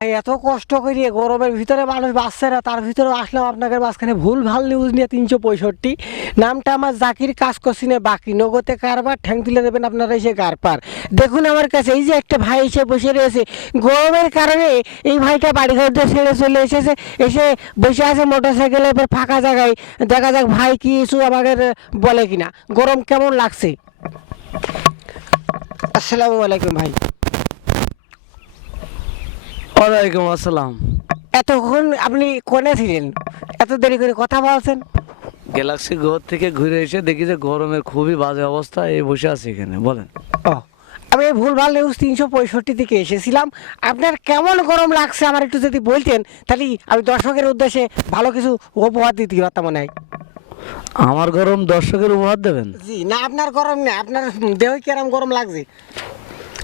এত কষ্ট করে গরমের ভিতরে মানুষ বাঁচছে না, তার ভিতরে আসলাম আপনাদের মাঝখানে ভুল ভাল নিউজ নিয়ে 365। নামটা আমার জাকির, কাজ করছি না বাকি, নগদে কারবার, ঠ্যাং তুলে দেবেন আপনারা এসে কারবার। দেখুন আমার কাছে এই যে একটা ভাই এসে বসে রয়েছে, গরমের কারণে এই ভাইটা বাড়ি ঘর দিয়ে ছেড়ে চলে এসেছে, এসে বসে আছে মোটরসাইকেলে এবার ফাঁকা জায়গায়। দেখা যাক ভাই কি কিছু আমাদের বলে কিনা, গরম কেমন লাগছে। আসসালামু আলাইকুম ভাই। ওয়ালাইকুম আসসালাম। এতক্ষণ আপনি কোনে ছিলেন, এত দেরি করে কথা বলছেন? গ্যালাক্সি গ্রহ থেকে ঘুরে এসে দেখি যে গরমের খুবই বাজে অবস্থা, এই বসে আছি এখানে। বলেন। ও, আমি এই ভুলভাল নিউজ 365 থেকে এসেছিলাম। আপনার কেমন গরম লাগছে আমার একটু যদি বলতেন, তাহলে আমি দর্শকের উদ্দেশ্যে ভালো কিছু উপহার দিতে পারতাম মনে হয়। আমার গরম দর্শকের উপহার দেবেন? জি না, আপনার গরম না, আপনার দেহ কিরম গরম লাগছে।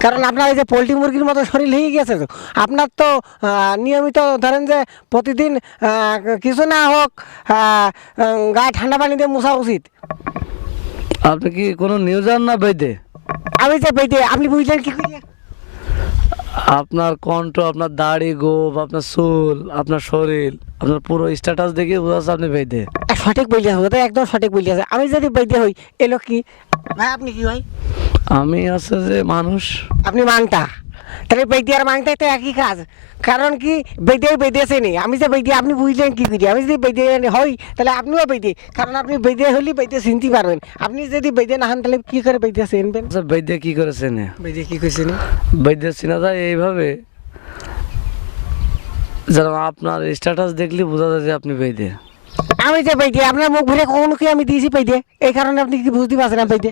কারণ আপনার এই যে পোলট্রি মুরগির মতো শরীর হয়ে গেছে তো, আপনার তো নিয়মিত ধরেন যে প্রতিদিন কিছু না হোক গা ঠান্ডা পানি দিয়ে মোছা উচিত। আপনি কি কোনো নিউজ আন না বইতে? আমি যে বেঁধে আপনি বুঝলেন কি করে? আপনার কণ্ঠ, আপনার দাড়ি, গোপ, আপনার চুল, আপনার শরীর, আপনার পুরো স্ট্যাটাস দেখে বোঝা যাচ্ছে আপনি বেঁধে। সঠিক বলিয়াছে, ওটা একদম সঠিক বলিয়াছে। আমি যদি বেঁধে হই এলো কি ভাই, আপনি কি ভাই? আমি আছে যে মানুষ। আপনি মাংটা, তাহলে বেঁধে আর মাংটা তো একই কাজ। কারণ কি বেঁধে বেঁধেছে নি, আমি যে বেঁধে আপনি বুঝলেন কি করি? আমি যদি বেঁধে হই তাহলে আপনিও বেঁধে, কারণ আপনি বেঁধে হলে বেঁধে চিনতে পারবেন। আপনি যদি বেঁধে না হন তাহলে কি করে বেঁধে চিনবেন? আচ্ছা, বেঁধে কি করেছেন? বেঁধে কি করেছেন? বেঁধে চিনা যায় এইভাবে, যেন আপনার স্ট্যাটাস দেখলে বোঝা যায় যে আপনি বেঁধে। আমি যে বেঁধে আপনার মুখ ভরে কখনো কি আমি দিয়েছি বেঁধে? এই কারণে আপনি কি বুঝতে পারছেন না বেঁধে?